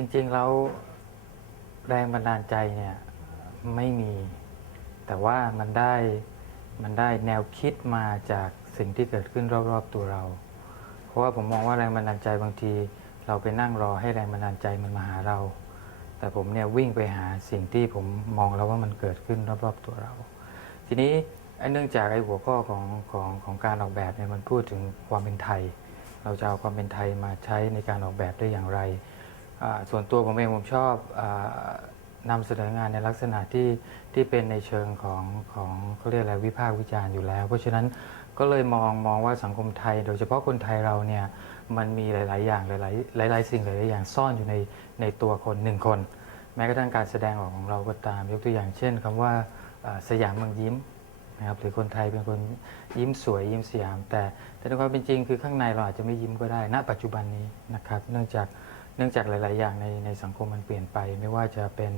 จริงๆแล้วแรงบันดาลใจเนี่ยไม่มี แต่ว่ามันได้มันได้แนวคิดมาจากสิ่งที่เกิดขึ้นรอบๆตัวเรา เพราะว่าผมมองว่าแรงบันดาลใจบางที เราไปนั่งรอให้แรงบันดาลใจมันมาหาเรา แต่ผมเนี่ยวิ่งไปหาสิ่งที่ผมมองแล้วว่ามันเกิดขึ้นรอบๆตัวเรา ทีนี้ไอ้เนื่องจากไอ้หัวข้อของของของการออกแบบเนี่ยมันพูดถึงความเป็นไทย เราจะเอาความเป็นไทยมาใช้ในการออกแบบได้อย่างไร ส่วนตัวผมเองผมชอบอานำเสนองานในลักษณะที่ที่เป็นในเชิงของของเขาเรียกอะไรวิพากษ์วิจารณ์อยู่แล้ว เพราะฉะนั้นก็เลยมองมองว่าสังคมไทย โดยเฉพาะคนไทยเราเนี่ยมันมีหลาย ๆ อย่างหลายๆหลาย ๆ สิ่งหลาย ๆ อย่างซ่อนอยู่ในในตัวคนหนึ่งคน แม้กระทั่งการแสดงออกของเราก็ตาม ยกตัวอย่างเช่นคำว่าอ่าสยามเมืองยิ้มนะครับหรือคนไทยเป็นคนยิ้มสวยยิ้มสยาม แต่แต่ในความเป็นจริงคือข้างในเราอาจจะไม่ยิ้มก็ได้ณปัจจุบันนี้นะครับเนื่องจาก เนื่องจากหลาย ๆ อย่างในในสังคมมันเปลี่ยนไป ไม่ว่าจะเป็น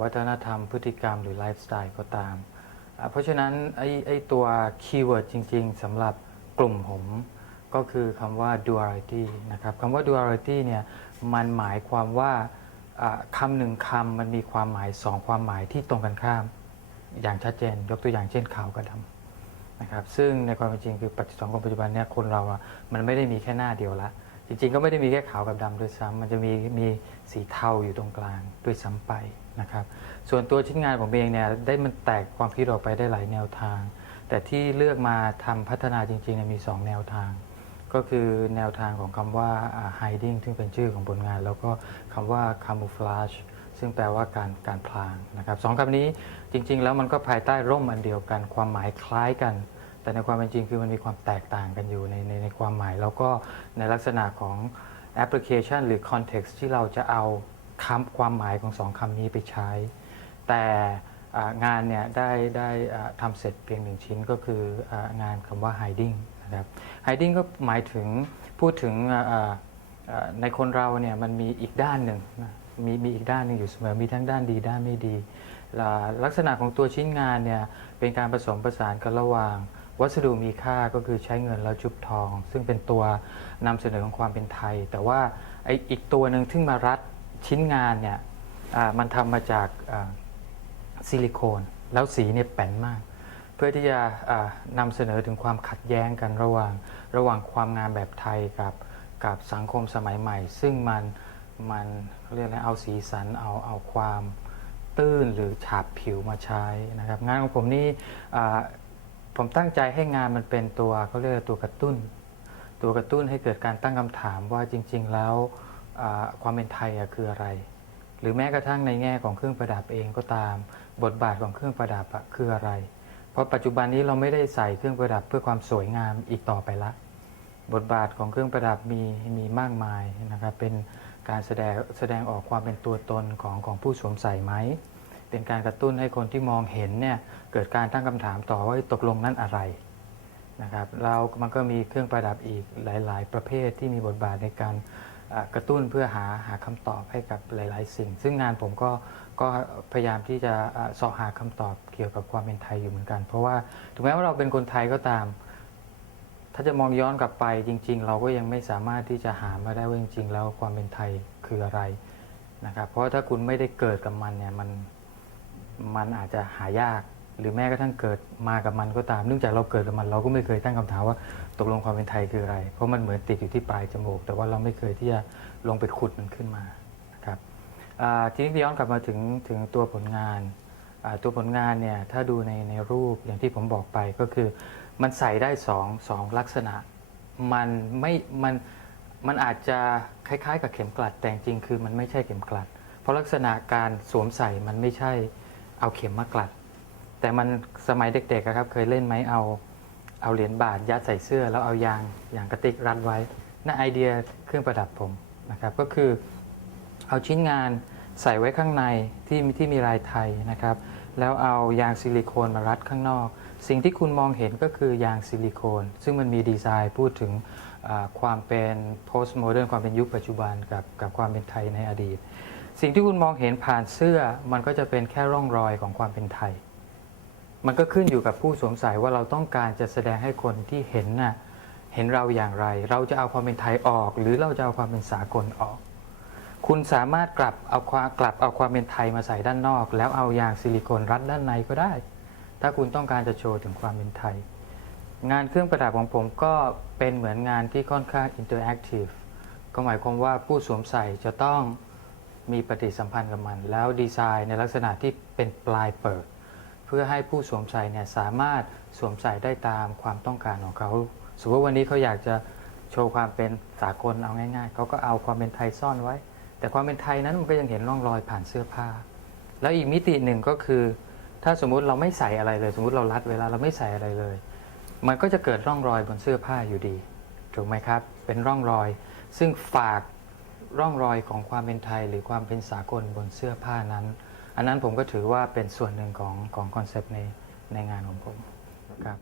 วัฒนธรรมพฤติกรรมหรือไลฟ์สไตล์ก็ตาม เพราะฉะนั้นไอ้ไอ้ตัวคีย์เวิร์ดจริง ๆสำหรับกลุ่มผมก็คือคำว่า duality นะครับคำว่า duality เนี่ยมันหมายความว่าคำหนึ่งคำมันมีความหมายสองความหมายที่ตรงกันข้าม อย่างชัดเจน ยกตัวอย่างเช่นขาวกับดำนะครับซึ่งในความเป็นจริงคือปัจจุบันของปัจจุบันเนี่ยคนเราอะมันไม่ได้มีแค่หน้าเดียวละ จริงๆ ก็ไม่ได้มีแค่ขาวกับดำด้วยซ้ำมันจะมีมีสีเทาอยู่ตรงกลางด้วยซ้ำไปนะครับ ส่วนตัวชิ้นงานผมเองเนี่ยได้มันแตกความคิดออกไปได้หลายแนวทาง แต่ที่เลือกมาทำพัฒนาจริงๆเนี่ยมีสองแนวทาง ก็คือแนวทางของคำว่าอ่า hiding ซึ่งเป็นชื่อของผลงาน แล้วก็คำว่า camouflage ซึ่งแปลว่าการการพลางนะครับสองคำนี้จริง ๆ แล้วมันก็ภายใต้ร่มอันเดียวกัน ความหมายคล้ายกัน แต่ในความเป็นจริงคือมันมีความแตกต่างกันอยู่ในในในความหมาย แล้วก็ในลักษณะของแอปพลิเคชัน หรือ context ที่เราจะเอาคำความหมายของสองคำนี้ไปใช้ แต่งานเนี่ยได้ได้ทำเสร็จเพียงหนึ่งชิ้นก็คืองานคำว่า hiding นะครับ hiding ก็หมายถึงพูดถึงในคนเราเนี่ยมันมีอีกด้านหนึ่งนะมีมีอีกด้านหนึ่งอยู่เสมอมีทั้งด้านดีด้านไม่ดี ลักษณะของตัวชิ้นงานเนี่ยเป็นการผสมผสานกันระหว่าง วัสดุมีค่าก็คือใช้เงินแล้วจุบทอง ซึ่งเป็นตัวนำเสนอของความเป็นไทย แต่ว่าไออีกตัวหนึ่งที่มารัดชิ้นงานเนี่ยอ่ามันทำมาจากอ่าซิลิโคน แล้วสีเนี่ยแป้นมาก เพื่อที่จะอ่านำเสนอถึงความขัดแย้งกันระหว่างระหว่างความงามแบบไทยกับกับสังคมสมัยใหม่ ซึ่งมันมันเรียกอะไรเอาสีสันเอาเอาความ ตื้นหรือฉาบผิวมาใช้นะครับ งานของผมนี่อ่า ผมตั้งใจให้งานมันเป็นตัวเขาเรียกว่าตัวกระตุ้น ตัวกระตุ้นให้เกิดการตั้งคำถามว่าจริง ๆ แล้วความเป็นไทยคืออะไร หรือแม้กระทั่งในแง่ของเครื่องประดับเองก็ตาม บทบาทของเครื่องประดับคืออะไร เพราะปัจจุบันนี้เราไม่ได้ใส่เครื่องประดับเพื่อความสวยงามอีกต่อไปละ บทบาทของเครื่องประดับมีมีมากมายนะครับเป็นการแสดงแสดงออกความเป็นตัวตนของของผู้สวมใส่ไหม เป็นการกระตุ้นให้คนที่มองเห็นเนี่ยเกิดการตั้งคำถามต่อว่าตกลงนั้นอะไรนะครับเรามันก็มีเครื่องประดับอีกหลาย ๆ ประเภทที่มีบทบาทในการกระตุ้นเพื่อหาหาคำตอบให้กับหลาย ๆ สิ่ง ซึ่งงานผมก็ก็พยายามที่จะสาะหาคำตอบเกี่ยวกับความเป็นไทยอยู่เหมือนกัน เพราะว่าถึงแม้ว่าเราเป็นคนไทยก็ตาม ถ้าจะมองย้อนกลับไปจริง ๆ เราก็ยังไม่สามารถที่จะหามาได้ว่าจริง ๆ แล้วความเป็นไทยคืออะไรนะครับเพราะถ้าคุณไม่ได้เกิดกับมันเนี่ยมัน มันอาจจะหายาก หรือแม้กระทั่งเกิดมากับมันก็ตาม เนื่องจากเราเกิดกับมันเราก็ไม่เคยตั้งคำถามว่าตกลงความเป็นไทยคืออะไร เพราะมันเหมือนติดอยู่ที่ปลายจมูก แต่ว่าเราไม่เคยที่จะลงไปขุดมันขึ้นมานะครับทีนี้ย้อนกลับมาถึงถึงตัวผลงานตัวผลงานเนี่ยถ้าดูในในรูปอย่างที่ผมบอกไปก็คือมันใส่ได้สองสองลักษณะ มันไม่มันมันอาจจะคล้ายๆ กับเข็มกลัดแต่จริงคือมันไม่ใช่เข็มกลัด เพราะลักษณะการสวมใส่มันไม่ใช่ เอาเข็มมากลัด แต่มันสมัยเด็กๆอะครับ เคยเล่นไหมเอาเอาเหรียญบาทยัดใส่เสื้อ แล้วเอายางยางกระติกรัดไว้นั่นไอเดียเครื่องประดับผมนะครับ ก็คือเอาชิ้นงานใส่ไว้ข้างในที่ที่มีลายไทยนะครับ แล้วเอายางซิลิโคนมารัดข้างนอก สิ่งที่คุณมองเห็นก็คือยางซิลิโคน ซึ่งมันมีดีไซน์พูดถึงความเป็น post modern ความเป็นยุคปัจจุบันกับกับความเป็นไทยในอดีต สิ่งที่คุณมองเห็นผ่านเสื้อ มันก็จะเป็นแค่ร่องรอยของความเป็นไทย มันก็ขึ้นอยู่กับผู้สวมใส่ว่าเราต้องการจะแสดงให้คนที่เห็นน่ะเห็นเราอย่างไร เราจะเอาความเป็นไทยออก หรือเราจะเอาความเป็นสากลออก คุณสามารถกลับเอาความกลับเอาความเป็นไทยมาใส่ด้านนอก แล้วเอายางซิลิโคนรัดด้านในก็ได้ ถ้าคุณต้องการจะโชว์ถึงความเป็นไทย งานเครื่องประดับของผมก็เป็นเหมือนงานที่ค่อนข้างอินเตอร์แอคทีฟก็หมายความว่าผู้สวมใส่จะต้อง มีปฏิสัมพันธ์กับมัน แล้วดีไซน์ในลักษณะที่เป็นปลายเปิด เพื่อให้ผู้สวมใส่เนี่ยสามารถสวมใส่ได้ตามความต้องการของเขาสมมติวันนี้เขาอยากจะโชว์ความเป็นสากลเอาง่ายๆเขาก็เอาความเป็นไทยซ่อนไว้ แต่ความเป็นไทยนั้นมันก็ยังเห็นร่องรอยผ่านเสื้อผ้า แล้วอีกมิติหนึ่งก็คือ ถ้าสมมุติเราไม่ใส่อะไรเลย สมมุติเรารัดเวลาเราไม่ใส่อะไรเลย มันก็จะเกิดร่องรอยบนเสื้อผ้าอยู่ดีถูกไหมครับ เป็นร่องรอย ซึ่งฝาก ร่องรอยของความเป็นไทยหรือความเป็นสากลบนเสื้อผ้านั้น อันนั้นผมก็ถือว่าเป็นส่วนหนึ่งของของคอนเซปต์ในในงานของผมครับ